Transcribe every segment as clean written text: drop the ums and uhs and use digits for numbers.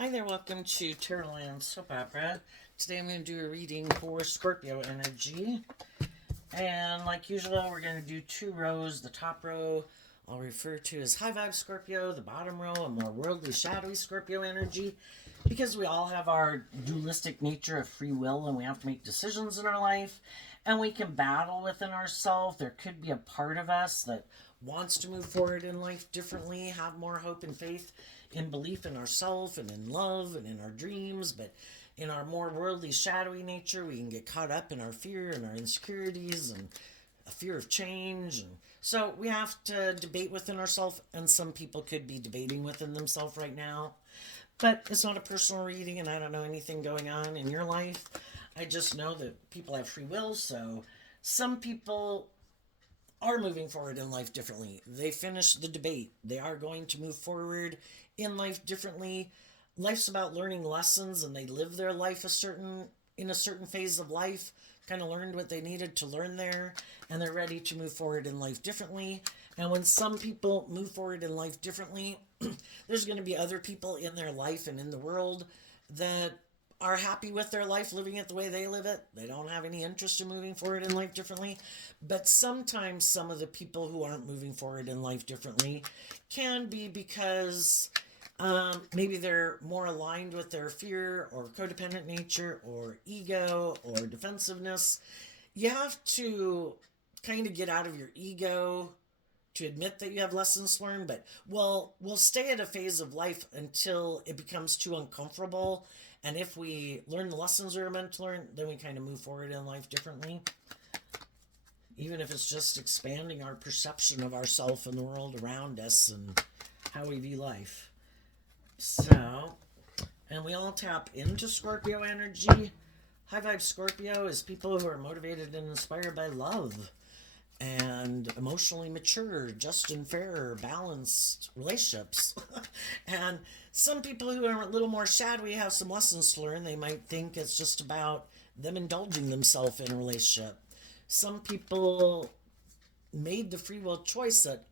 Hi there, welcome to Terrorland Soap Opera. Today I'm going to do a reading for Scorpio energy. And like usual, we're going to do two rows. The top row I'll refer to as high vibe Scorpio, the bottom row a more worldly, shadowy Scorpio energy. Because we all have our dualistic nature of free will and we have to make decisions in our life. And we can battle within ourselves. There could be a part of us that wants to move forward in life differently, have more hope and faith in belief in ourselves and in love and in our dreams, but in our more worldly, shadowy nature, we can get caught up in our fear and our insecurities and a fear of change. And so we have to debate within ourselves, and some people could be debating within themselves right now. But it's not a personal reading, and I don't know anything going on in your life. I just know that people have free will, so some people are moving forward in life differently. They finish the debate. They are going to move forward in life differently. Life's about learning lessons, and they live their life in a certain phase of life, kind of learned what they needed to learn there, and they're ready to move forward in life differently. And when some people move forward in life differently, there's going to be other people in their life and in the world that are happy with their life, living it the way they live it. They don't have any interest in moving forward in life differently. But sometimes some of the people who aren't moving forward in life differently can be because maybe they're more aligned with their fear or codependent nature or ego or defensiveness. You have to kind of get out of your ego to admit that you have lessons learned, but we'll stay at a phase of life until it becomes too uncomfortable. And if we learn the lessons we are meant to learn, then we kind of move forward in life differently. Even if it's just expanding our perception of ourselves and the world around us and how we view life. So, and we all tap into Scorpio energy. High vibe Scorpio is people who are motivated and inspired by love and emotionally mature, just and fair, balanced relationships. And some people who are a little more shadowy have some lessons to learn. They might think it's just about them indulging themselves in a relationship. Some people made the free will choice that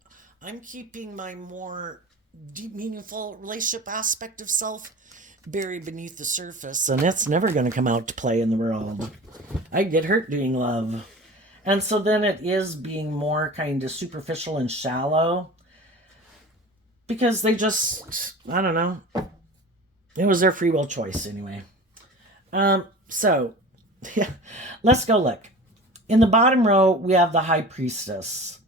I'm keeping my more deep, meaningful relationship aspect of self buried beneath the surface, and it's never going to come out to play in the world. I get hurt doing love. And so then it is being more kind of superficial and shallow because they just, I don't know, it was their free will choice anyway. So, yeah, let's go look. In the bottom row, we have the High Priestess,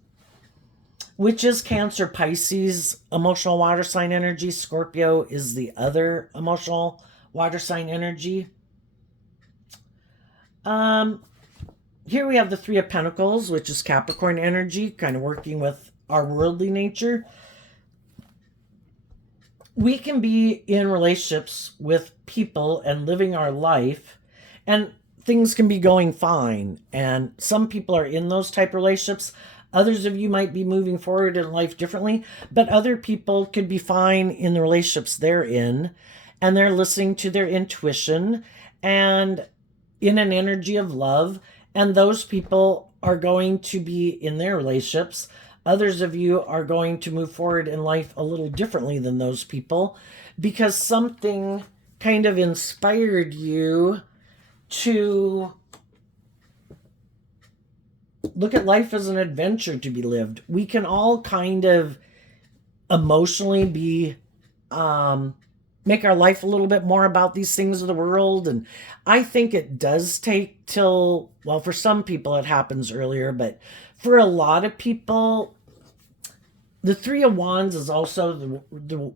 which is Cancer, Pisces, emotional water sign energy. Scorpio is the other emotional water sign energy. Here we have the Three of Pentacles, which is Capricorn energy, kind of working with our worldly nature. We can be in relationships with people and living our life, and things can be going fine. And some people are in those type of relationships. Others of you might be moving forward in life differently, but other people could be fine in the relationships they're in, and they're listening to their intuition and in an energy of love. And those people are going to be in their relationships. Others of you are going to move forward in life a little differently than those people because something kind of inspired you to look at life as an adventure to be lived. We can all kind of emotionally be make our life a little bit more about these things of the world. And I think it does take till, well, for some people it happens earlier, but for a lot of people, the Three of Wands is also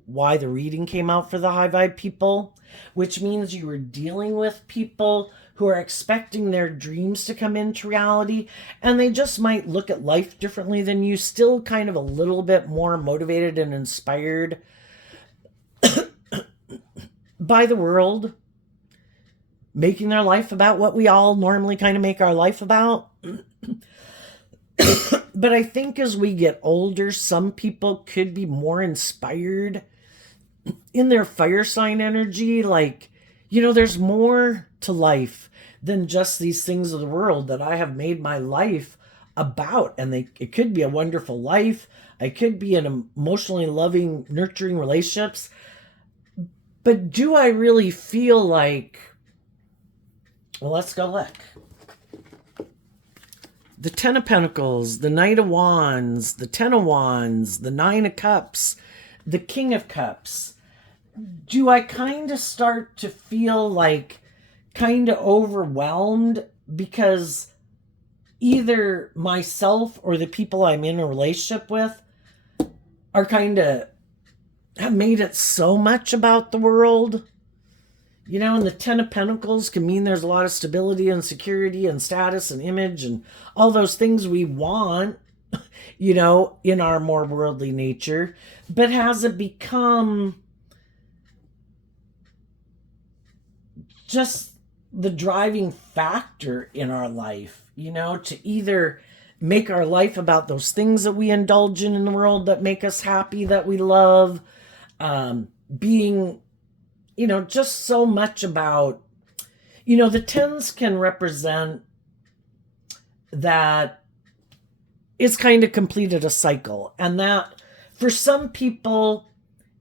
why the reading came out for the high vibe people, which means you were dealing with people who are expecting their dreams to come into reality, and they just might look at life differently than you, still kind of a little bit more motivated and inspired by the world, making their life about what we all normally kind of make our life about. But I think as we get older, some people could be more inspired in their fire sign energy. Like, there's more to life than just these things of the world that I have made my life about. And it could be a wonderful life. I could be in emotionally loving, nurturing relationships. But do I really feel like, well, let's go look. The Ten of Pentacles, the Knight of Wands, the Ten of Wands, the Nine of Cups, the King of Cups. Do I kind of start to feel like kind of overwhelmed because either myself or the people I'm in a relationship with are kind of have made it so much about the world? You know, and the Ten of Pentacles can mean there's a lot of stability and security and status and image and all those things we want, you know, in our more worldly nature. But has it become just the driving factor in our life, you know, to either make our life about those things that we indulge in the world that make us happy, that we love, being, you know, just so much about, you know, the tens can represent that it's kind of completed a cycle, and that for some people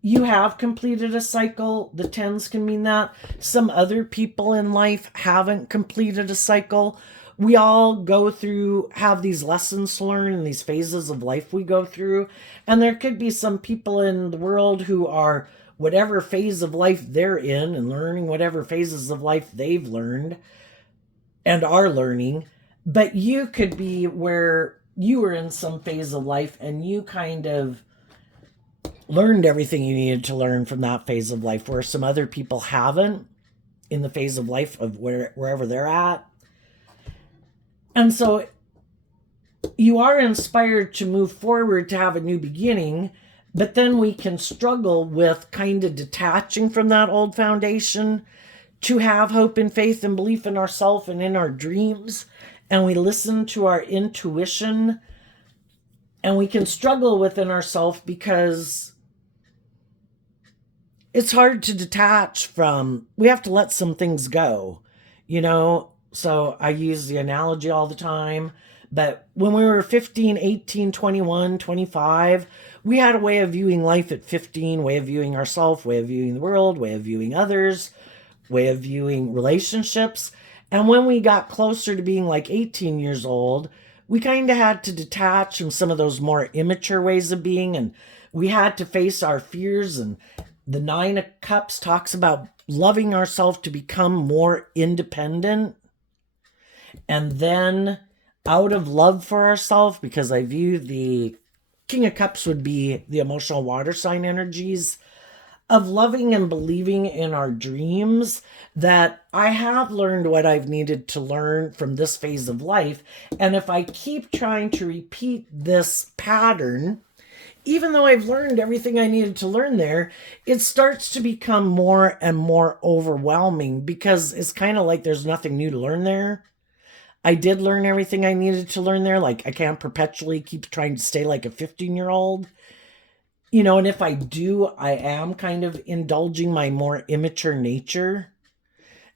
you have completed a cycle. The tens can mean that. Some other people in life haven't completed a cycle. We all go through, have these lessons to learn in these phases of life we go through. And there could be some people in the world who are whatever phase of life they're in and learning whatever phases of life they've learned and are learning. But you could be where you were in some phase of life and you kind of learned everything you needed to learn from that phase of life, where some other people haven't in the phase of life of wherever they're at. And so you are inspired to move forward, to have a new beginning, but then we can struggle with kind of detaching from that old foundation to have hope and faith and belief in ourselves and in our dreams. And we listen to our intuition, and we can struggle within ourselves because it's hard to detach from, we have to let some things go, you know? So I use the analogy all the time, but when we were 15, 18, 21, 25, we had a way of viewing life at 15, way of viewing ourselves, way of viewing the world, way of viewing others, way of viewing relationships. And when we got closer to being like 18 years old, we kind of had to detach from some of those more immature ways of being, and we had to face our fears. And the Nine of Cups talks about loving ourselves to become more independent. And then out of love for ourselves, because I view the King of Cups would be the emotional water sign energies of loving and believing in our dreams, that I have learned what I've needed to learn from this phase of life. And if I keep trying to repeat this pattern, even though I've learned everything I needed to learn there, it starts to become more and more overwhelming, because it's kind of like there's nothing new to learn there. I did learn everything I needed to learn there. Like, I can't perpetually keep trying to stay like a 15-year-old. You know, and if I do, I am kind of indulging my more immature nature.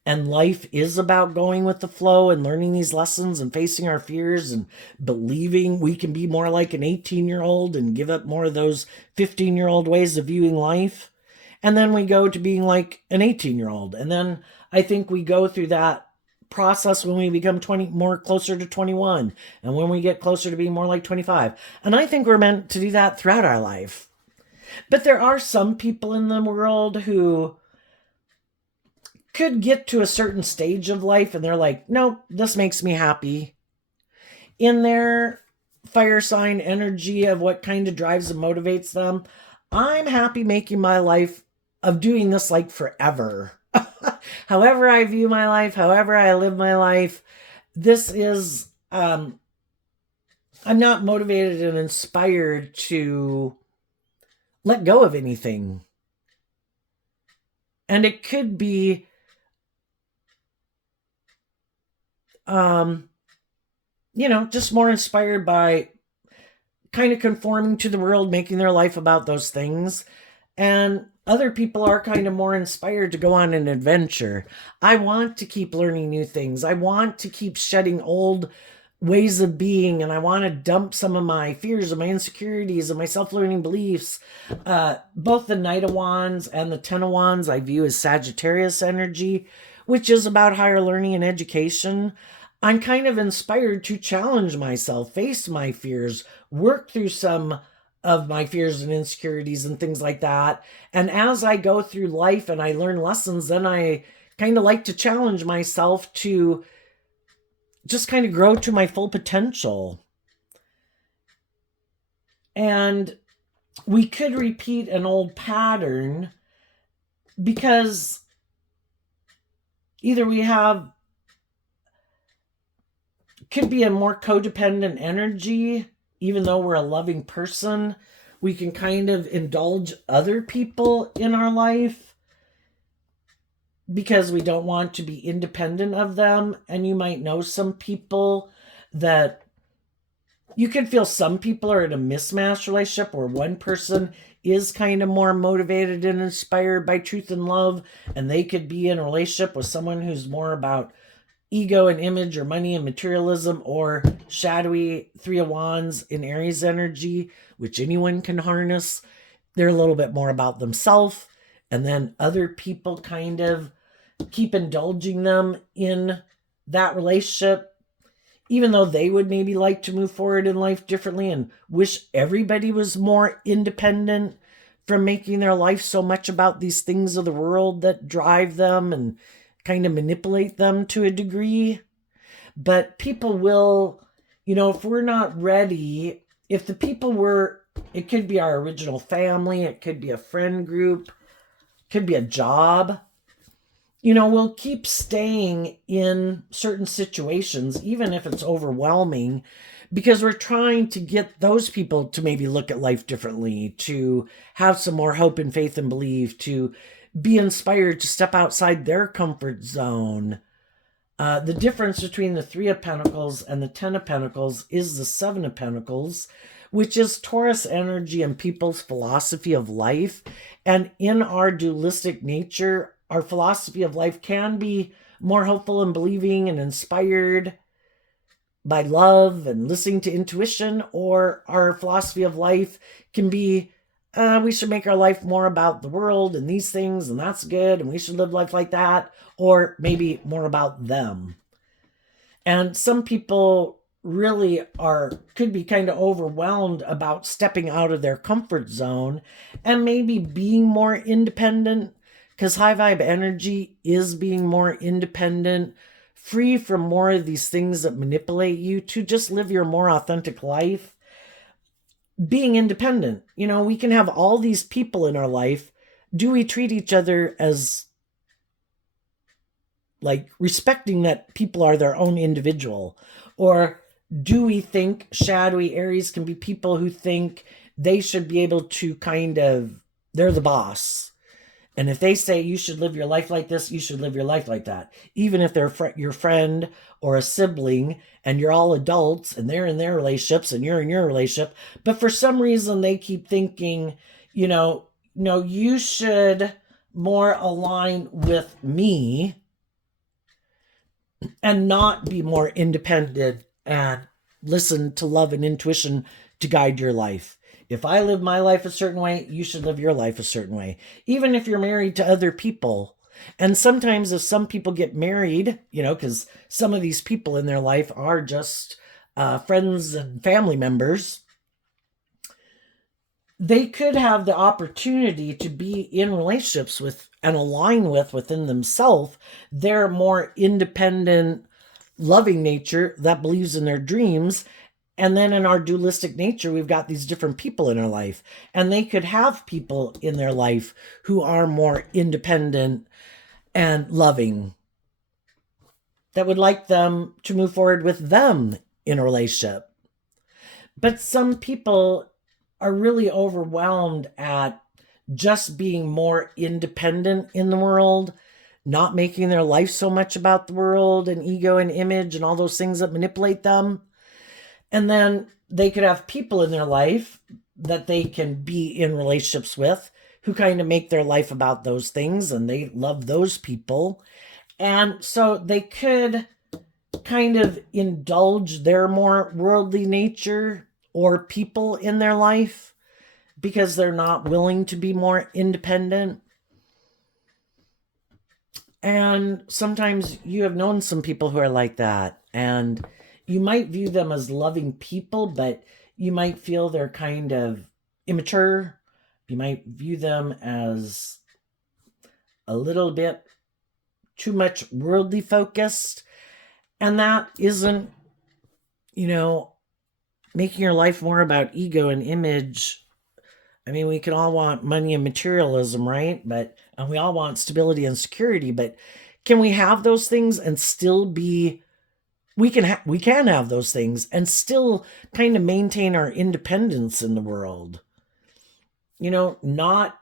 And life is about going with the flow and learning these lessons and facing our fears and believing we can be more like an 18-year-old and give up more of those 15-year-old ways of viewing life. And then we go to being like an 18-year-old. And then I think we go through that process when we become 20, more closer to 21, and when we get closer to being more like 25. And I think we're meant to do that throughout our life. But there are some people in the world who could get to a certain stage of life and they're like, no, this makes me happy. In their fire sign energy of what kind of drives and motivates them, I'm happy making my life of doing this like forever. However I view my life, however I live my life, this is, I'm not motivated and inspired to let go of anything. And it could be, you know, just more inspired by kind of conforming to the world, making their life about those things. And other people are kind of more inspired to go on an adventure. I want to keep learning new things. I want to keep shedding old ways of being, and I want to dump some of my fears and my insecurities and my self-learning beliefs. Both the Knight of Wands and the Ten of Wands I view as Sagittarius energy, which is about higher learning and education. I'm kind of inspired to challenge myself, face my fears, work through some of my fears and insecurities and things like that. And as I go through life and I learn lessons, then I kind of like to challenge myself to just kind of grow to my full potential. And we could repeat an old pattern because either we have, could be a more codependent energy, even though we're a loving person. We can kind of indulge other people in our life because we don't want to be independent of them. And you might know some people that you can feel some people are in a mismatched relationship where one person is kind of more motivated and inspired by truth and love, and they could be in a relationship with someone who's more about ego and image or money and materialism, or shadowy Three of Wands in Aries energy, which anyone can harness. They're a little bit more about themselves, and then other people kind of keep indulging them in that relationship, even though they would maybe like to move forward in life differently and wish everybody was more independent from making their life so much about these things of the world that drive them and kind of manipulate them to a degree. But people will, if we're not ready, if the people were, it could be our original family, it could be a friend group, it could be a job. We'll keep staying in certain situations, even if it's overwhelming, because we're trying to get those people to maybe look at life differently, to have some more hope and faith and belief, to be inspired to step outside their comfort zone. The difference between the Three of Pentacles and the Ten of Pentacles is the Seven of Pentacles, which is Taurus energy and people's philosophy of life. And in our dualistic nature, our philosophy of life can be more hopeful and believing and inspired by love and listening to intuition, or our philosophy of life can be, we should make our life more about the world and these things, and that's good, and we should live life like that, or maybe more about them. And some people really could be kind of overwhelmed about stepping out of their comfort zone and maybe being more independent, because high vibe energy is being more independent, free from more of these things that manipulate you, to just live your more authentic life. Being independent, we can have all these people in our life. Do we treat each other as like respecting that people are their own individual? Or do we think shadowy Aries can be people who think they should be able to they're the boss? And if they say you should live your life like this, you should live your life like that. Even if they're your friend or a sibling and you're all adults and they're in their relationships and you're in your relationship. But for some reason, they keep thinking, no, you should more align with me and not be more independent and listen to love and intuition to guide your life. If I live my life a certain way, you should live your life a certain way, even if you're married to other people. And sometimes if some people get married, because some of these people in their life are just friends and family members, they could have the opportunity to be in relationships with and align with within themselves their more independent, loving nature that believes in their dreams. And then in our dualistic nature, we've got these different people in our life, and they could have people in their life who are more independent and loving, that would like them to move forward with them in a relationship. But some people are really overwhelmed at just being more independent in the world, not making their life so much about the world and ego and image and all those things that manipulate them. And then they could have people in their life that they can be in relationships with who kind of make their life about those things, and they love those people. And so they could kind of indulge their more worldly nature or people in their life because they're not willing to be more independent. And sometimes you have known some people who are like that, and you might view them as loving people, but you might feel they're kind of immature. You might view them as a little bit too much worldly focused. And that isn't, making your life more about ego and image. I mean, we can all want money and materialism, right? And we all want stability and security, but can we have those things and still be, we can have those things and still kind of maintain our independence in the world. Not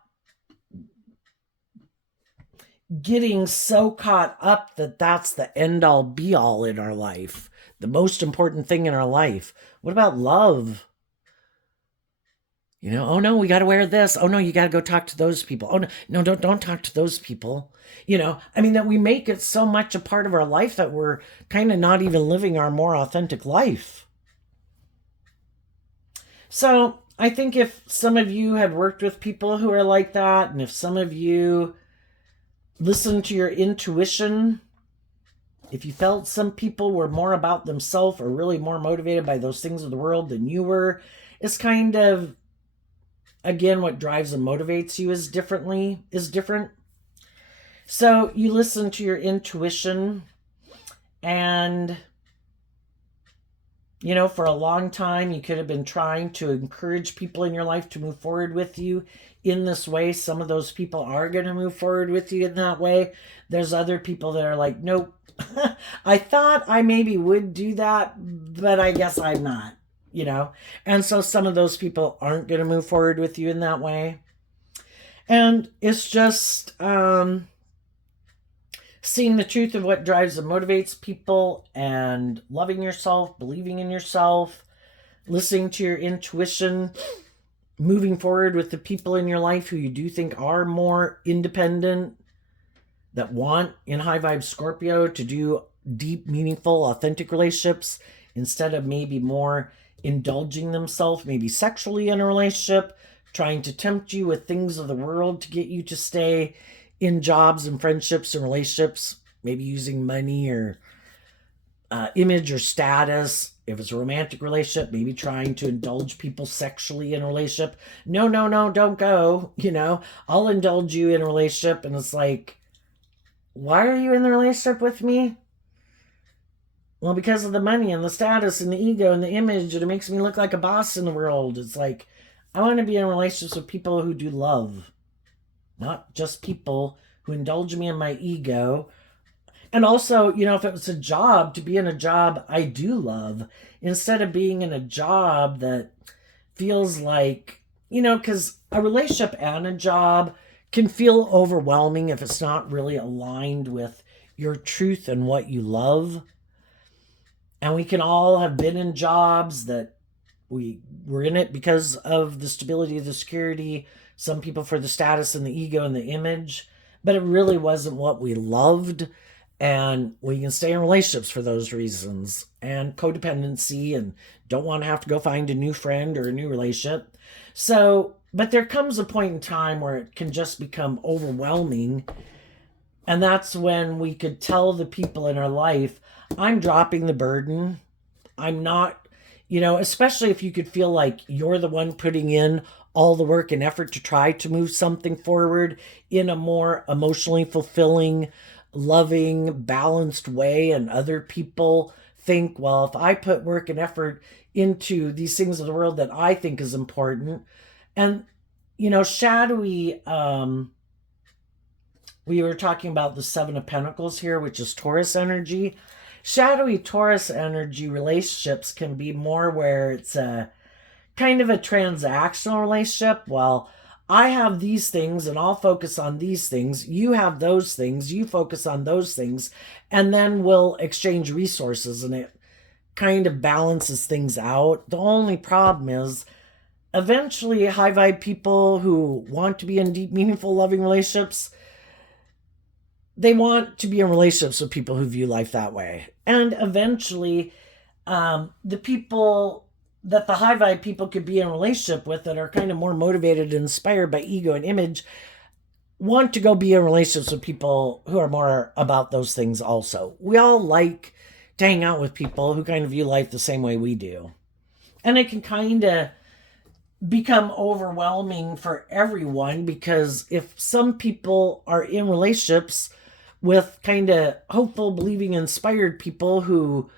getting so caught up that that's the end all be all in our life, the most important thing in our life. What about love? Oh no, we got to wear this. Oh no, you got to go talk to those people. Oh no, don't talk to those people. That we make it so much a part of our life that we're kind of not even living our more authentic life. So I think if some of you had worked with people who are like that, and if some of you listen to your intuition, if you felt some people were more about themselves or really more motivated by those things of the world than you were, it's kind of, again, what drives and motivates you is different. So you listen to your intuition, and for a long time you could have been trying to encourage people in your life to move forward with you in this way. Some of those people are going to move forward with you in that way. There's other people that are like, nope, I thought I maybe would do that, but I guess I'm not, And so some of those people aren't going to move forward with you in that way. And it's just seeing the truth of what drives and motivates people, and loving yourself, believing in yourself, listening to your intuition, moving forward with the people in your life who you do think are more independent, that want, in high vibe Scorpio, to do deep, meaningful, authentic relationships instead of maybe more indulging themselves, maybe sexually in a relationship, trying to tempt you with things of the world to get you to stay in jobs and friendships and relationships, maybe using money or image or status. If it's a romantic relationship, maybe trying to indulge people sexually in a relationship. No, don't go. I'll indulge you in a relationship. And it's like, why are you in the relationship with me? Well, because of the money and the status and the ego and the image, and it makes me look like a boss in the world. It's like, I want to be in relationships with people who do love, not just people who indulge me in my ego. And also, if it was a job, to be in a job I do love, instead of being in a job that feels like, because a relationship and a job can feel overwhelming if it's not really aligned with your truth and what you love. And we can all have been in jobs that we were in it because of the stability, the security, some people for the status and the ego and the image, but it really wasn't what we loved. And we can stay in relationships for those reasons, and codependency, and don't want to have to go find a new friend or a new relationship. So, but there comes a point in time where it can just become overwhelming. And that's when we could tell the people in our life, I'm dropping the burden. I'm not, especially if you could feel like you're the one putting in all the work and effort to try to move something forward in a more emotionally fulfilling, loving, balanced way. And other people think, well, if I put work and effort into these things of the world that I think is important, and, shadowy, we were talking about the Seven of Pentacles here, which is Taurus energy. Shadowy Taurus energy relationships can be more where it's a kind of a transactional relationship. Well, I have these things and I'll focus on these things. You have those things, you focus on those things, and then we'll exchange resources, and it kind of balances things out. The only problem is eventually high vibe people who want to be in deep, meaningful, loving relationships, they want to be in relationships with people who view life that way. And eventually, the people that the high vibe people could be in a relationship with that are kind of more motivated and inspired by ego and image want to go be in relationships with people who are more about those things also. We all like to hang out with people who kind of view life the same way we do. And it can kind of become overwhelming for everyone, because if some people are in relationships with kind of hopeful, believing, inspired people who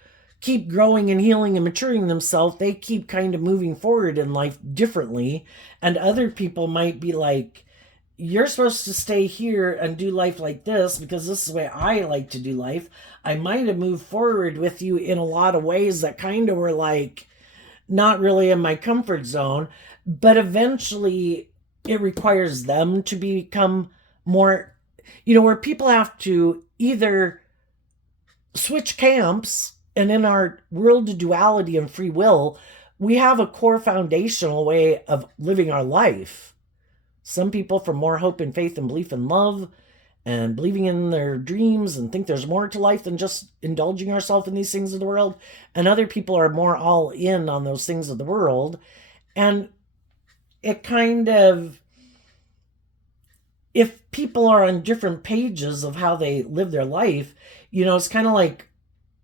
keep growing and healing and maturing themselves, they keep kind of moving forward in life differently. And other people might be like, you're supposed to stay here and do life like this because this is the way I like to do life. I might have moved forward with you in a lot of ways that kind of were like not really in my comfort zone, but eventually it requires them to become more, where people have to either switch camps. And in our world of duality and free will, we have a core foundational way of living our life. Some people for more hope and faith and belief and love and believing in their dreams and think there's more to life than just indulging ourselves in these things of the world. And other people are more all in on those things of the world. And it kind of, if people are on different pages of how they live their life, it's kind of like,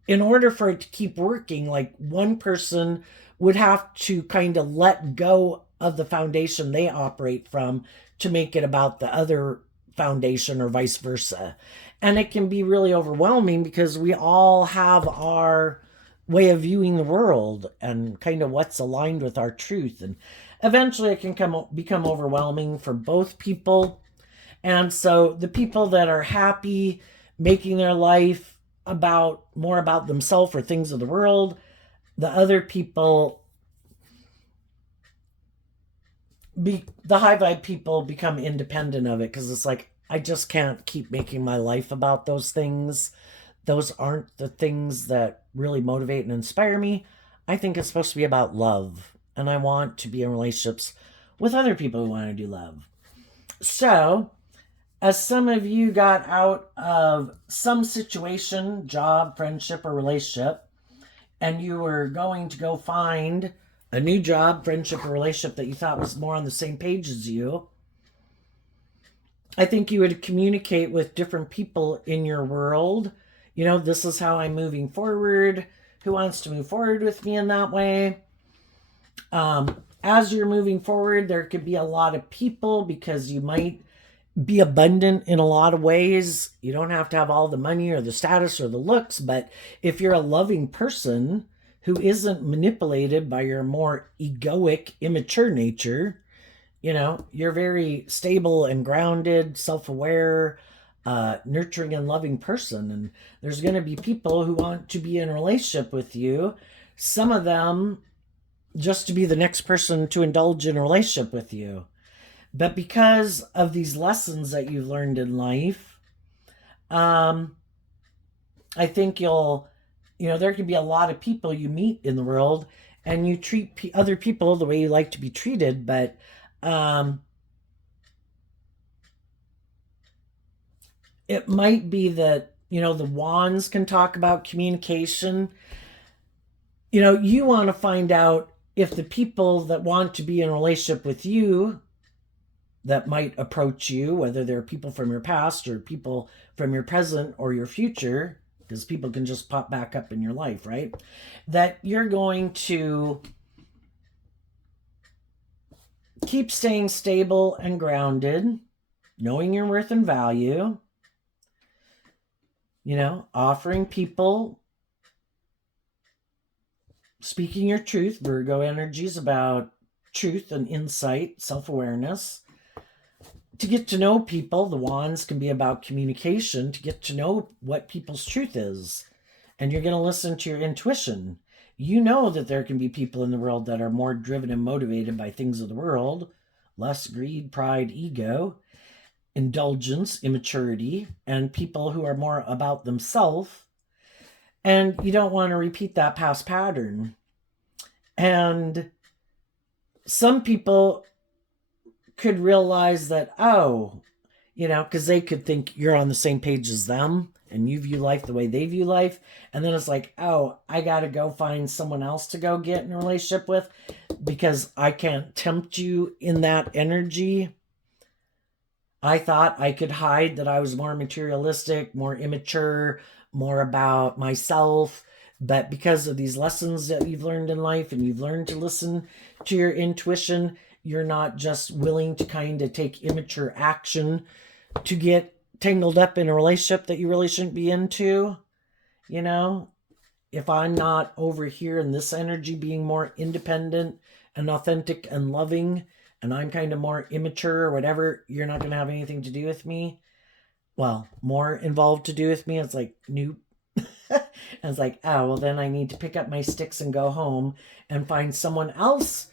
in order for it to keep working, like one person would have to kind of let go of the foundation they operate from to make it about the other foundation or vice versa. And it can be really overwhelming because we all have our way of viewing the world and kind of what's aligned with our truth. And eventually it can become overwhelming for both people. And so the people that are happy making their life more about themselves or things of the world, the other people, the high vibe people become independent of it because it's like, I just can't keep making my life about those things. Those aren't the things that really motivate and inspire me. I think it's supposed to be about love, and I want to be in relationships with other people who want to do love. So, as some of you got out of some situation, job, friendship, or relationship, and you were going to go find a new job, friendship, or relationship that you thought was more on the same page as you, I think you would communicate with different people in your world. This is how I'm moving forward. Who wants to move forward with me in that way? As you're moving forward, there could be a lot of people because you might be abundant in a lot of ways. You don't have to have all the money or the status or the looks, but if you're a loving person who isn't manipulated by your more egoic, immature nature, you're very stable and grounded, self-aware, nurturing and loving person. And there's going to be people who want to be in a relationship with you. Some of them just to be the next person to indulge in a relationship with you. But because of these lessons that you've learned in life, I think there can be a lot of people you meet in the world and you treat other people the way you like to be treated. But it might be that, the wands can talk about communication. You want to find out if the people that want to be in a relationship with you that might approach you, whether they're people from your past or people from your present or your future, because people can just pop back up in your life, right? That you're going to keep staying stable and grounded, knowing your worth and value, offering people, speaking your truth. Virgo energy is about truth and insight, self-awareness. To get to know people, the wands can be about communication, to get to know what people's truth is. And you're going to listen to your intuition. You know that there can be people in the world that are more driven and motivated by things of the world, less greed, pride, ego, indulgence, immaturity, and people who are more about themselves. And you don't want to repeat that past pattern. And some people could realize that, you know, because they could think you're on the same page as them and you view life the way they view life. And then it's like, oh, I got to go find someone else to go get in a relationship with because I can't tempt you in that energy. I thought I could hide that I was more materialistic, more immature, more about myself. But because of these lessons that you've learned in life and you've learned to listen to your intuition, you're not just willing to kind of take immature action to get tangled up in a relationship that you really shouldn't be into. You know, if I'm not over here in this energy being more independent and authentic and loving, and I'm kind of more immature or whatever, you're not going to have anything to do with me. Well, more involved to do with me. It's like, nope. And it's like, oh, well, then I need to pick up my sticks and go home and find someone else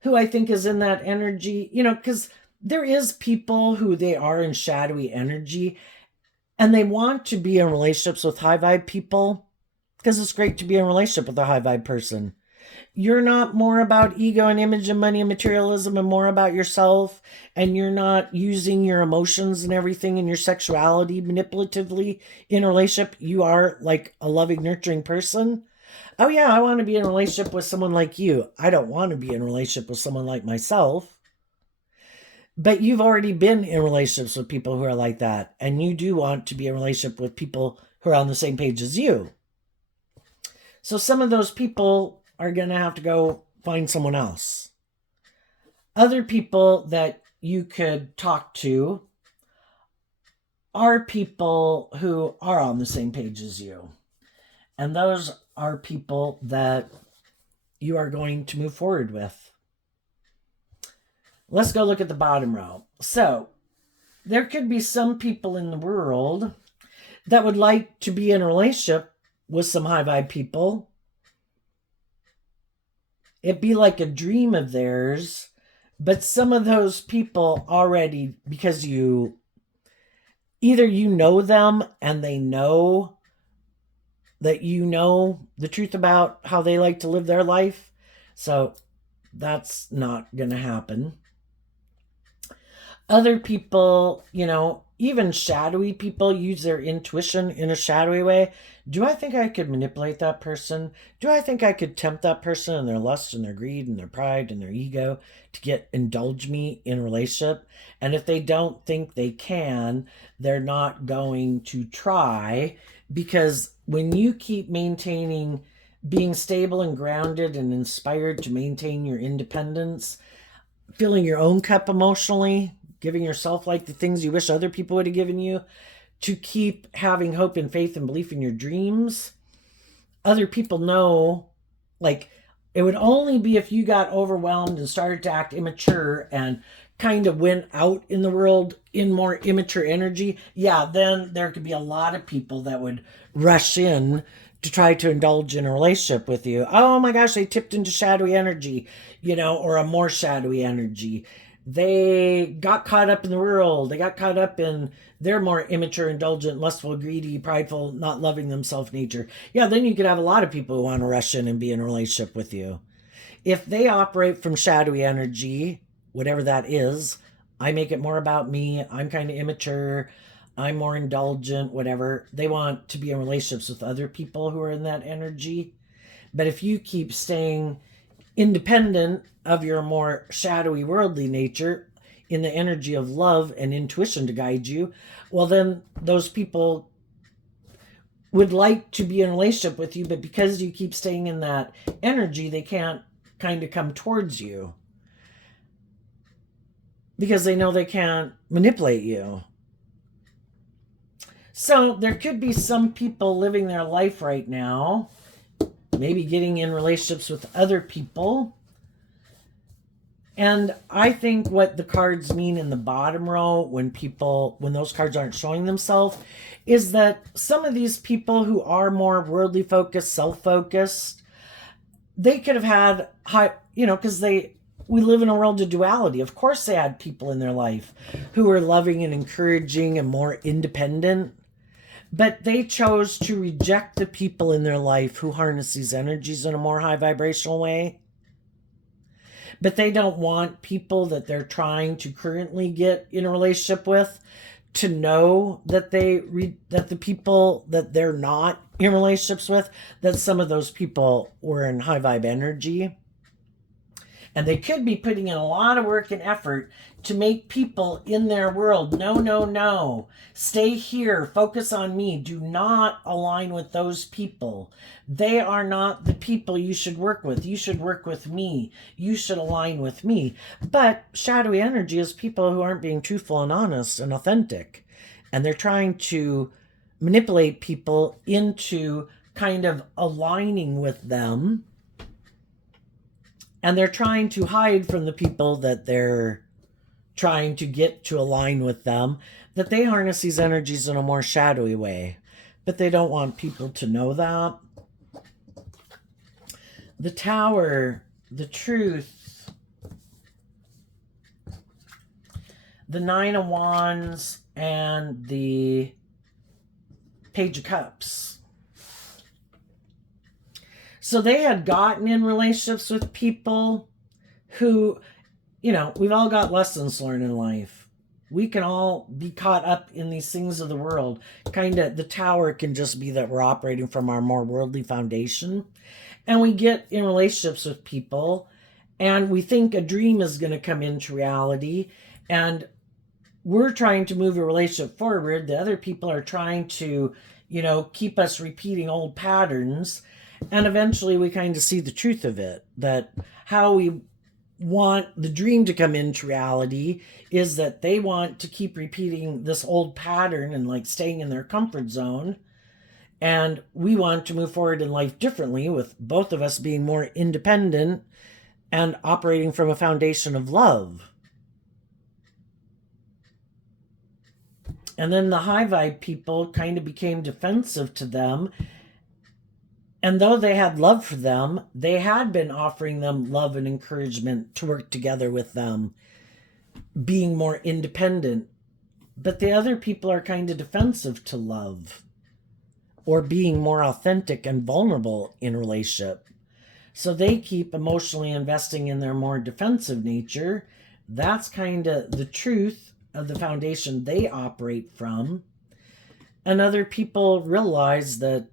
who I think is in that energy, you know, because there is people who they are in shadowy energy and they want to be in relationships with high vibe people because it's great to be in a relationship with a high vibe person. You're not more about ego and image and money and materialism and more about yourself, and you're not using your emotions and everything and your sexuality manipulatively in a relationship. You are like a loving, nurturing person. Oh yeah, I want to be in a relationship with someone like you. I don't want to be in a relationship with someone like myself. But you've already been in relationships with people who are like that, and you do want to be in a relationship with people who are on the same page as you. So some of those people are going to have to go find someone else. Other people that you could talk to are people who are on the same page as you. And those are people that you are going to move forward with. Let's go look at the bottom row. So there could be some people in the world that would like to be in a relationship with some high vibe people. It'd be like a dream of theirs, but some of those people already, because you either you know them and they know that you know the truth about how they like to live their life, so that's not gonna happen. Other people, you know, even shadowy people use their intuition in a shadowy way. Do I think I could manipulate that person? Do I think I could tempt that person and their lust and their greed and their pride and their ego to indulge me in a relationship? And if they don't think they can, they're not going to try, because when you keep maintaining being stable and grounded and inspired to maintain your independence, filling your own cup emotionally, giving yourself like the things you wish other people would have given you, to keep having hope and faith and belief in your dreams, other people know, like, it would only be if you got overwhelmed and started to act immature and kind of went out in the world in more immature energy. Yeah, then there could be a lot of people that would rush in to try to indulge in a relationship with you. Oh my gosh, they tipped into shadowy energy, you know, or a more shadowy energy. They got caught up in the world. They got caught up in their more immature, indulgent, lustful, greedy, prideful, not loving themselves nature. Yeah, then you could have a lot of people who want to rush in and be in a relationship with you. If they operate from shadowy energy, whatever that is, I make it more about me. I'm kind of immature. I'm more indulgent, whatever. They want to be in relationships with other people who are in that energy. But if you keep staying independent of your more shadowy, worldly nature in the energy of love and intuition to guide you, well, then those people would like to be in a relationship with you, but because you keep staying in that energy, they can't kind of come towards you because they know they can't manipulate you. So there could be some people living their life right now, maybe getting in relationships with other people. And I think what the cards mean in the bottom row, when those cards aren't showing themselves, is that some of these people who are more worldly focused, self-focused, they could have had high, you know, because we live in a world of duality. Of course they had people in their life who were loving and encouraging and more independent, but they chose to reject the people in their life who harness these energies in a more high vibrational way. But they don't want people that they're trying to currently get in a relationship with to know that that the people that they're not in relationships with, that some of those people were in high vibe energy. And they could be putting in a lot of work and effort to make people in their world, no, no, no, stay here, focus on me, do not align with those people. They are not the people you should work with. You should work with me. You should align with me. But shadowy energy is people who aren't being truthful and honest and authentic. And they're trying to manipulate people into kind of aligning with them. And they're trying to hide from the people that they're trying to get to align with them, that they harness these energies in a more shadowy way. But they don't want people to know that. The Tower, the Truth, the Nine of Wands, and the Page of Cups. So they had gotten in relationships with people who, we've all got lessons learned in life. We can all be caught up in these things of the world. Kind of, the Tower can just be that we're operating from our more worldly foundation. And we get in relationships with people and we think a dream is going to come into reality. And we're trying to move a relationship forward. The other people are trying to, keep us repeating old patterns. And eventually we kind of see the truth of it, that how we want the dream to come into reality is that they want to keep repeating this old pattern and like staying in their comfort zone. And we want to move forward in life differently, with both of us being more independent and operating from a foundation of love. And then the high vibe people kind of became defensive to them. And though they had love for them, they had been offering them love and encouragement to work together with them, being more independent. But the other people are kind of defensive to love or being more authentic and vulnerable in a relationship. So they keep emotionally investing in their more defensive nature. That's kind of the truth of the foundation they operate from. And other people realize that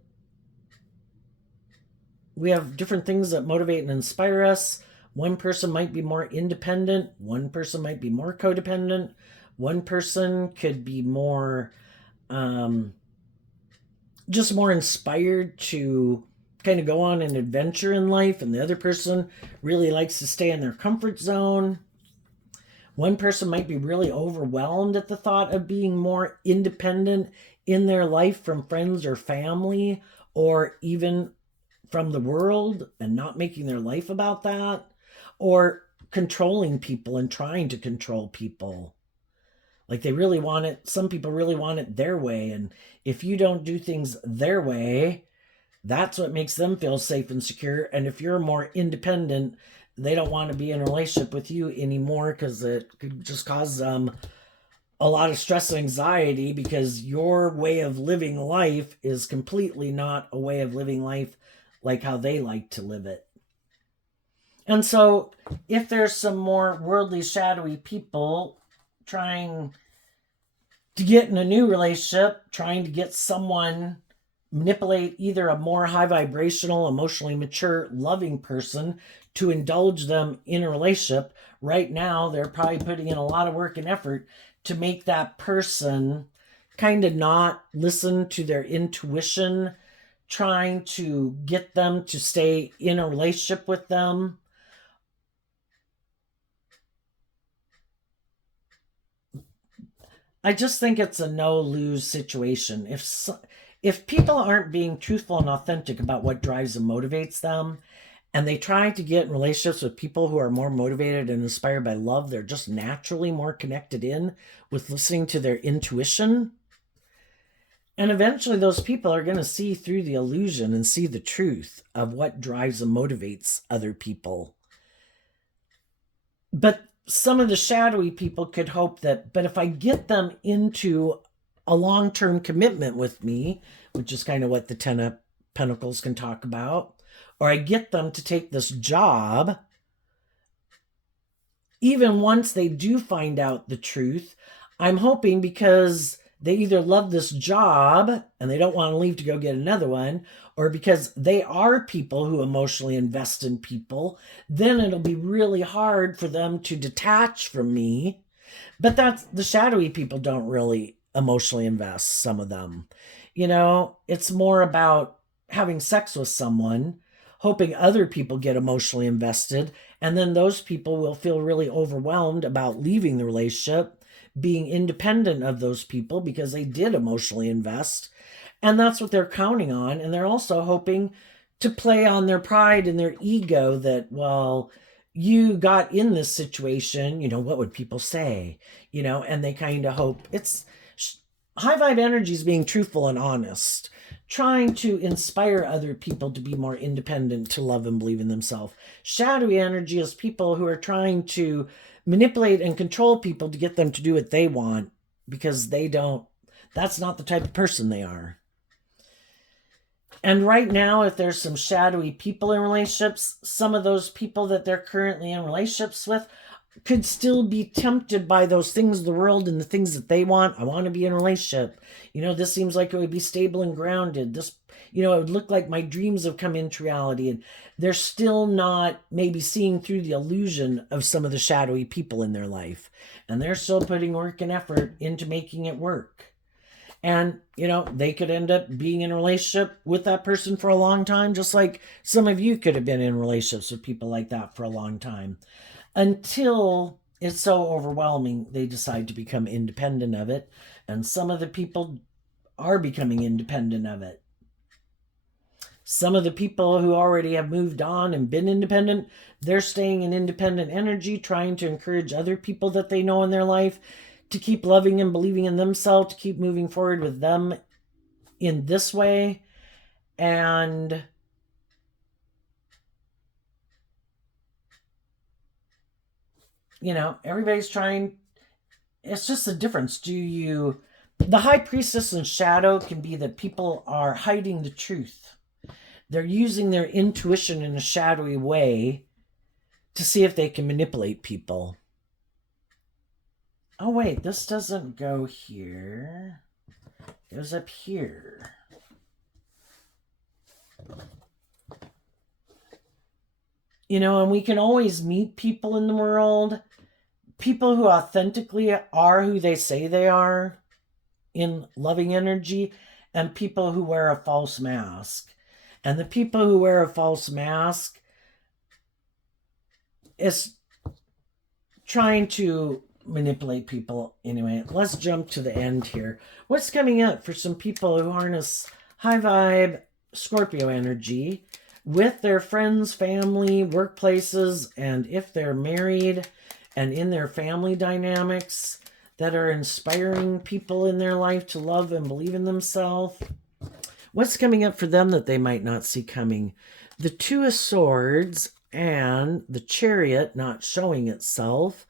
we have different things that motivate and inspire us. One person might be more independent. One person might be more codependent. One person could be more, just more inspired to kind of go on an adventure in life. And the other person really likes to stay in their comfort zone. One person might be really overwhelmed at the thought of being more independent in their life from friends or family, or even from the world, and not making their life about that, or controlling people and trying to control people. Like they really want it, some people really want it their way, and if you don't do things their way, that's what makes them feel safe and secure. And if you're more independent, they don't want to be in a relationship with you anymore, because it could just cause them a lot of stress and anxiety, because your way of living life is completely not a way of living life like how they like to live it. And so if there's some more worldly, shadowy people trying to get in a new relationship, trying to get someone, manipulate either a more high vibrational, emotionally mature, loving person to indulge them in a relationship, right now they're probably putting in a lot of work and effort to make that person kind of not listen to their intuition, trying to get them to stay in a relationship with them. I just think it's a no-lose situation. If people aren't being truthful and authentic about what drives and motivates them, and they try to get in relationships with people who are more motivated and inspired by love, they're just naturally more connected in with listening to their intuition. And eventually those people are going to see through the illusion and see the truth of what drives and motivates other people. But some of the shadowy people could hope that, but if I get them into a long-term commitment with me, which is kind of what the Ten of Pentacles can talk about, or I get them to take this job, even once they do find out the truth, I'm hoping because they either love this job and they don't want to leave to go get another one, or because they are people who emotionally invest in people, then it'll be really hard for them to detach from me. But that's the shadowy people don't really emotionally invest, some of them. It's more about having sex with someone, hoping other people get emotionally invested, and then those people will feel really overwhelmed about leaving the relationship, being independent of those people because they did emotionally invest. And that's what they're counting on. And they're also hoping to play on their pride and their ego that, well, you got in this situation, what would people say? And they kind of hope it's high vibe energy is being truthful and honest, trying to inspire other people to be more independent, to love and believe in themselves. Shadowy energy is people who are trying to manipulate and control people to get them to do what they want because that's not the type of person they are. And right now, if there's some shadowy people in relationships, some of those people that they're currently in relationships with could still be tempted by those things of the world and the things that they want. I want to be in a relationship. This seems like it would be stable and grounded. This, it would look like my dreams have come into reality. And they're still not maybe seeing through the illusion of some of the shadowy people in their life. And they're still putting work and effort into making it work. And, they could end up being in a relationship with that person for a long time, just like some of you could have been in relationships with people like that for a long time, until it's so overwhelming they decide to become independent of it. And some of the people are becoming independent of it. Some of the people who already have moved on and been independent, they're staying in independent energy, trying to encourage other people that they know in their life to keep loving and believing in themselves, to keep moving forward with them in this way. And everybody's trying. It's just a difference. The high priestess and shadow can be that people are hiding the truth. They're using their intuition in a shadowy way to see if they can manipulate people. Oh, wait, this doesn't go here. It goes up here. And we can always meet people in the world, people who authentically are who they say they are in loving energy, and people who wear a false mask. And the people who wear a false mask is trying to manipulate people. Anyway, let's jump to the end here. What's coming up for some people who harness high vibe Scorpio energy with their friends, family, workplaces, and if they're married and in their family dynamics that are inspiring people in their life to love and believe in themselves? What's coming up for them that they might not see coming? The Two of Swords and the Chariot not showing itself.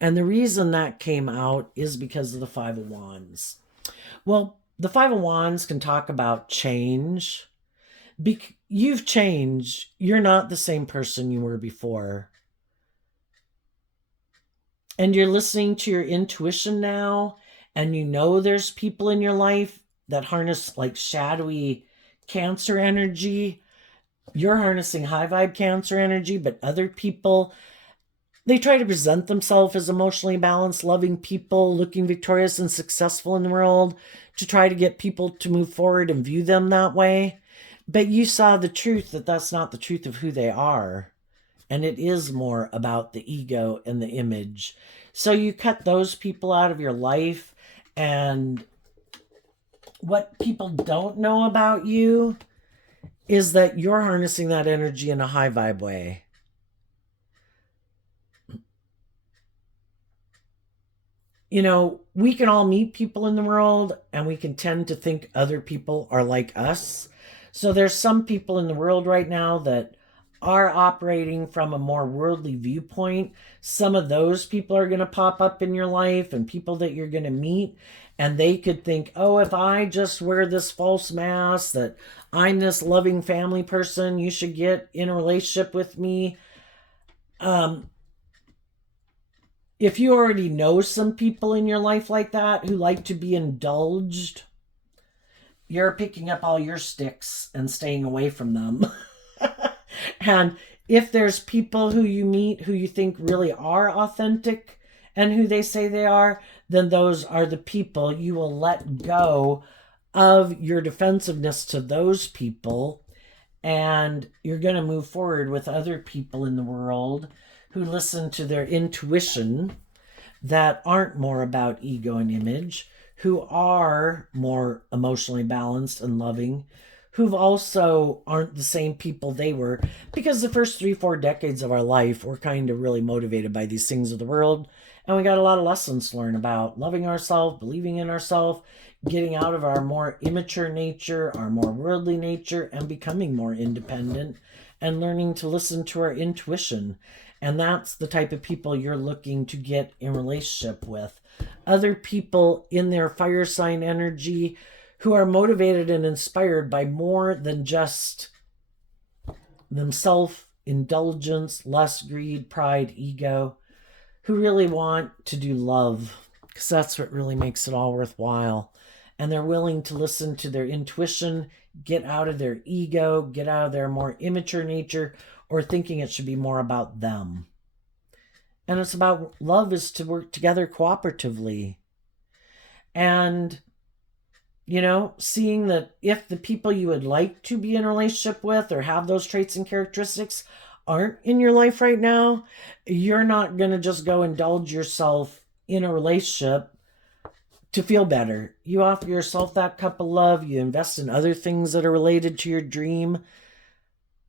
And the reason that came out is because of the Five of Wands. Well, the Five of Wands can talk about change. You've changed. You're not the same person you were before. And you're listening to your intuition now, and there's people in your life that harness like shadowy Cancer energy. You're harnessing high vibe Cancer energy, but other people, they try to present themselves as emotionally balanced, loving people, looking victorious and successful in the world to try to get people to move forward and view them that way. But you saw the truth that that's not the truth of who they are. And it is more about the ego and the image. So you cut those people out of your life. And what people don't know about you is that you're harnessing that energy in a high vibe way. We can all meet people in the world and we can tend to think other people are like us. So there's some people in the world right now that are operating from a more worldly viewpoint. Some of those people are going to pop up in your life and people that you're going to meet. And they could think, oh, if I just wear this false mask that I'm this loving family person, you should get in a relationship with me. if you already know some people in your life like that who like to be indulged, you're picking up all your sticks and staying away from them. And if there's people who you meet who you think really are authentic and who they say they are, then those are the people you will let go of your defensiveness to those people, and you're going to move forward with other people in the world who listen to their intuition, that aren't more about ego and image, who are more emotionally balanced and loving, who also aren't the same people they were. Because the first 3-4 decades of our life, we're kind of really motivated by these things of the world. And we got a lot of lessons to learn about loving ourselves, believing in ourselves, getting out of our more immature nature, our more worldly nature, and becoming more independent, and learning to listen to our intuition. And that's the type of people you're looking to get in relationship with. Other people in their fire sign energy who are motivated and inspired by more than just themselves, indulgence, lust, greed, pride, ego, who really want to do love, because that's what really makes it all worthwhile. And they're willing to listen to their intuition, get out of their ego, get out of their more immature nature, or thinking it should be more about them. And it's about love is to work together cooperatively. And, seeing that if the people you would like to be in a relationship with or have those traits and characteristics aren't in your life right now, you're not going to just go indulge yourself in a relationship to feel better. You offer yourself that cup of love. You invest in other things that are related to your dream.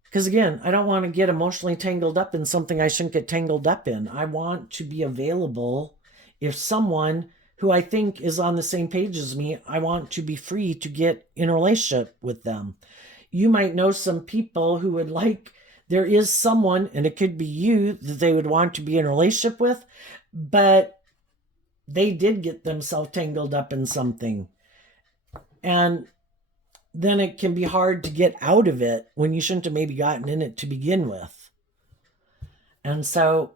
Because again, I don't want to get emotionally tangled up in something I shouldn't get tangled up in. I want to be available. If someone who I think is on the same page as me, I want to be free to get in a relationship with them. You might know some people who would there is someone, and it could be you, that they would want to be in a relationship with, but they did get themselves tangled up in something. And then it can be hard to get out of it when you shouldn't have maybe gotten in it to begin with. And so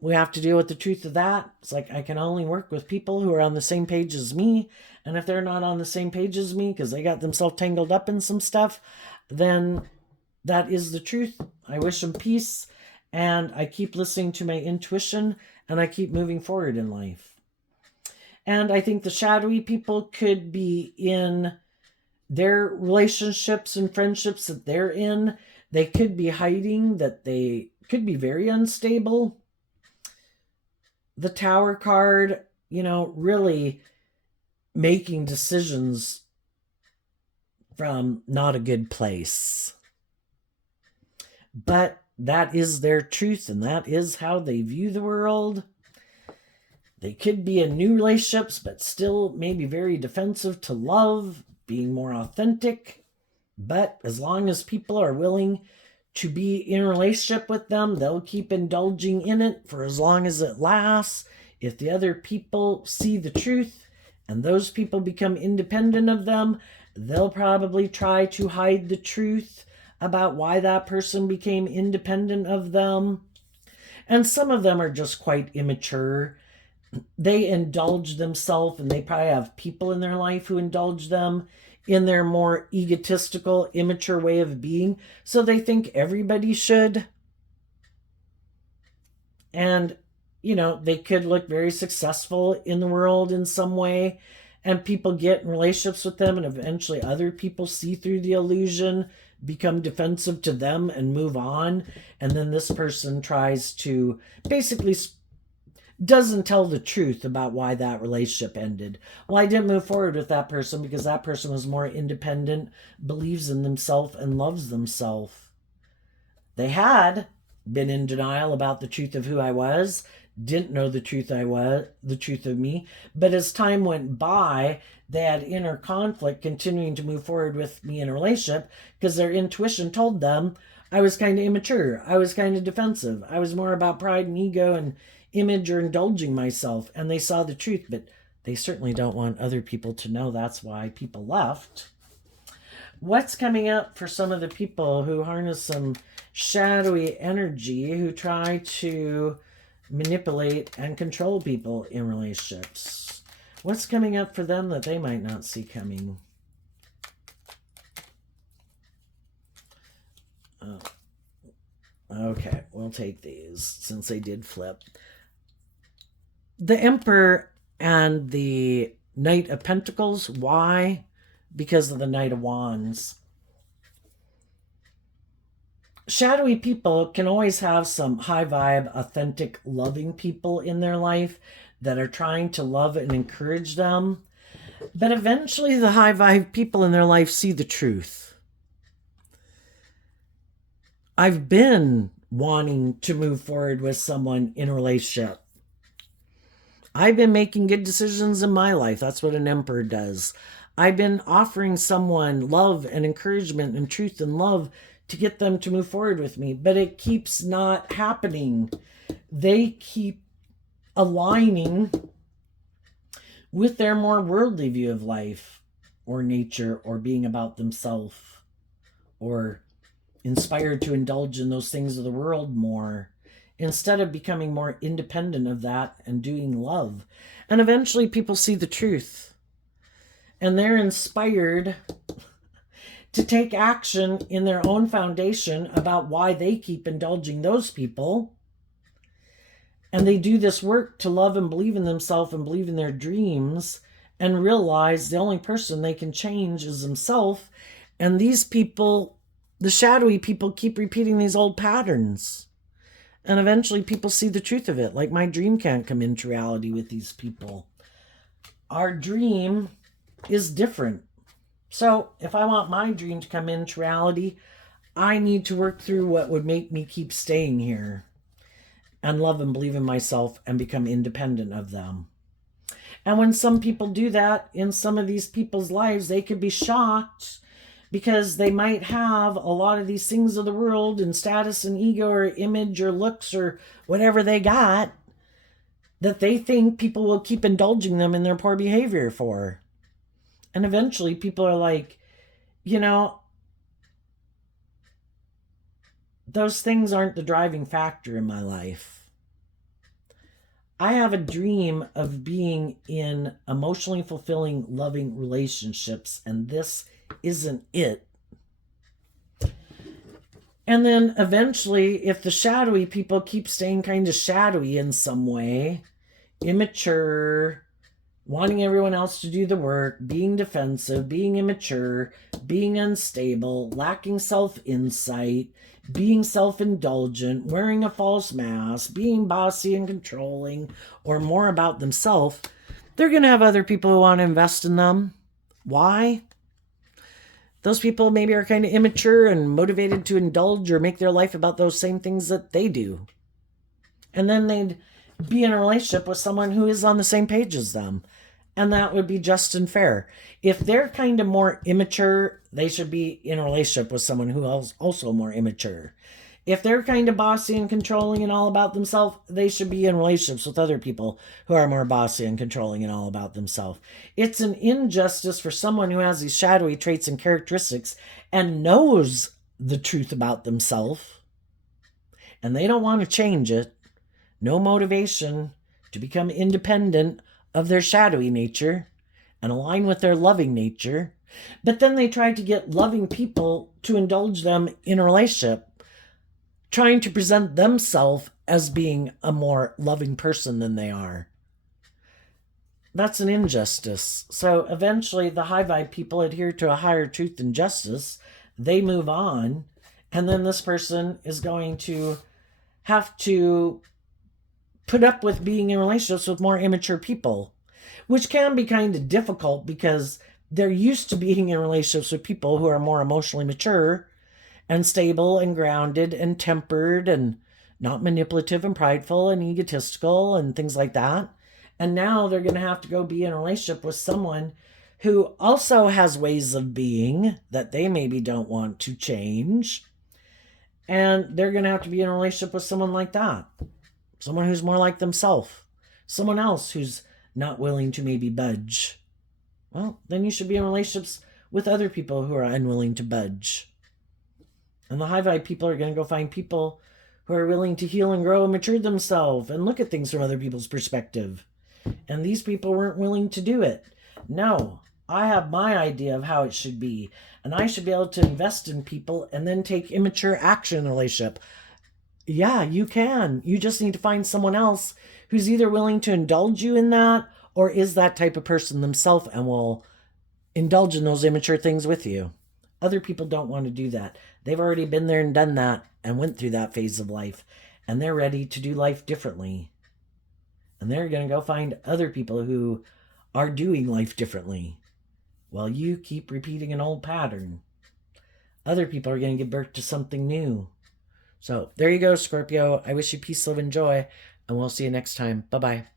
we have to deal with the truth of that. It's like, I can only work with people who are on the same page as me. And if they're not on the same page as me because they got themselves tangled up in some stuff, then that is the truth. I wish them peace, and I keep listening to my intuition, and I keep moving forward in life. And I think the shadowy people could be in their relationships and friendships that they're in. They could be hiding, that they could be very unstable. The Tower card, really making decisions from not a good place. But that is their truth, and that is how they view the world. They could be in new relationships, but still maybe very defensive to love, being more authentic. But as long as people are willing to be in a relationship with them, they'll keep indulging in it for as long as it lasts. If the other people see the truth and those people become independent of them, they'll probably try to hide the truth about why that person became independent of them. And some of them are just quite immature. They indulge themselves, and they probably have people in their life who indulge them in their more egotistical, immature way of being. So they think everybody should. And, they could look very successful in the world in some way, and people get in relationships with them, and eventually other people see through the illusion, become defensive to them, and move on. And then this person tries to basically doesn't tell the truth about why that relationship ended. Well, I didn't move forward with that person because that person was more independent, believes in themselves, and loves themselves. They had been in denial about the truth of who I was, didn't know the truth of me. But as time went by, they had inner conflict, continuing to move forward with me in a relationship because their intuition told them I was kind of immature. I was kind of defensive. I was more about pride and ego and image, or indulging myself. And they saw the truth, but they certainly don't want other people to know. That's why people left. What's coming up for some of the people who harness some shadowy energy, who try to manipulate and control people in relationships. What's coming up for them that they might not see coming? Okay, we'll take these since they did flip. The Emperor and the Knight of Pentacles. Why? Because of the Knight of Wands. Shadowy people can always have some high vibe, authentic, loving people in their life that are trying to love and encourage them. But eventually the high vibe people in their life see the truth. I've been wanting to move forward with someone in a relationship. I've been making good decisions in my life. That's what an Emperor does. I've been offering someone love and encouragement and truth and love to get them to move forward with me, but it keeps not happening. They keep aligning with their more worldly view of life or nature or being about themselves or inspired to indulge in those things of the world more instead of becoming more independent of that and doing love. And eventually people see the truth and they're inspired to take action in their own foundation about why they keep indulging those people. And they do this work to love and believe in themselves and believe in their dreams and realize the only person they can change is themselves. And these people, the shadowy people, keep repeating these old patterns. And eventually people see the truth of it. Like my dream can't come into reality with these people. Our dream is different. So if I want my dream to come into reality, I need to work through what would make me keep staying here and love and believe in myself and become independent of them. And when some people do that in some of these people's lives, they could be shocked because they might have a lot of these things of the world and status and ego or image or looks or whatever they got that they think people will keep indulging them in their poor behavior for. And eventually people are like, you know, those things aren't the driving factor in my life. I have a dream of being in emotionally fulfilling, loving relationships, and this isn't it. And then eventually, if the shadowy people keep staying kind of shadowy in some way, immature, wanting everyone else to do the work, being defensive, being immature, being unstable, lacking self-insight, being self-indulgent, wearing a false mask, being bossy and controlling, or more about themselves, they're going to have other people who want to invest in them. Why? Those people maybe are kind of immature and motivated to indulge or make their life about those same things that they do. And then they'd be in a relationship with someone who is on the same page as them. And that would be just and fair. If they're kind of more immature, they should be in a relationship with someone who is also more immature. If they're kind of bossy and controlling and all about themselves, they should be in relationships with other people who are more bossy and controlling and all about themselves. It's an injustice for someone who has these shadowy traits and characteristics and knows the truth about themselves, and they don't want to change it. No motivation to become independent of their shadowy nature and align with their loving nature. But then they try to get loving people to indulge them in a relationship, trying to present themselves as being a more loving person than they are. That's an injustice. So eventually the high vibe people adhere to a higher truth and justice. They move on. And then this person is going to have to put up with being in relationships with more immature people, which can be kind of difficult because they're used to being in relationships with people who are more emotionally mature and stable and grounded and tempered and not manipulative and prideful and egotistical and things like that. And now they're going to have to go be in a relationship with someone who also has ways of being that they maybe don't want to change. And they're going to have to be in a relationship with someone like that. Someone who's more like themselves. Someone else who's not willing to maybe budge. Well, then you should be in relationships with other people who are unwilling to budge. And the high vibe people are going to go find people who are willing to heal and grow and mature themselves and look at things from other people's perspective. And these people weren't willing to do it. No, I have my idea of how it should be. And I should be able to invest in people and then take immature action in a relationship. Yeah, you can. You just need to find someone else who's either willing to indulge you in that or is that type of person themselves and will indulge in those immature things with you. Other people don't want to do that. They've already been there and done that and went through that phase of life. And they're ready to do life differently. And they're going to go find other people who are doing life differently. While you keep repeating an old pattern. Other people are going to give birth to something new. So there you go, Scorpio. I wish you peace, love, and joy. And we'll see you next time. Bye-bye.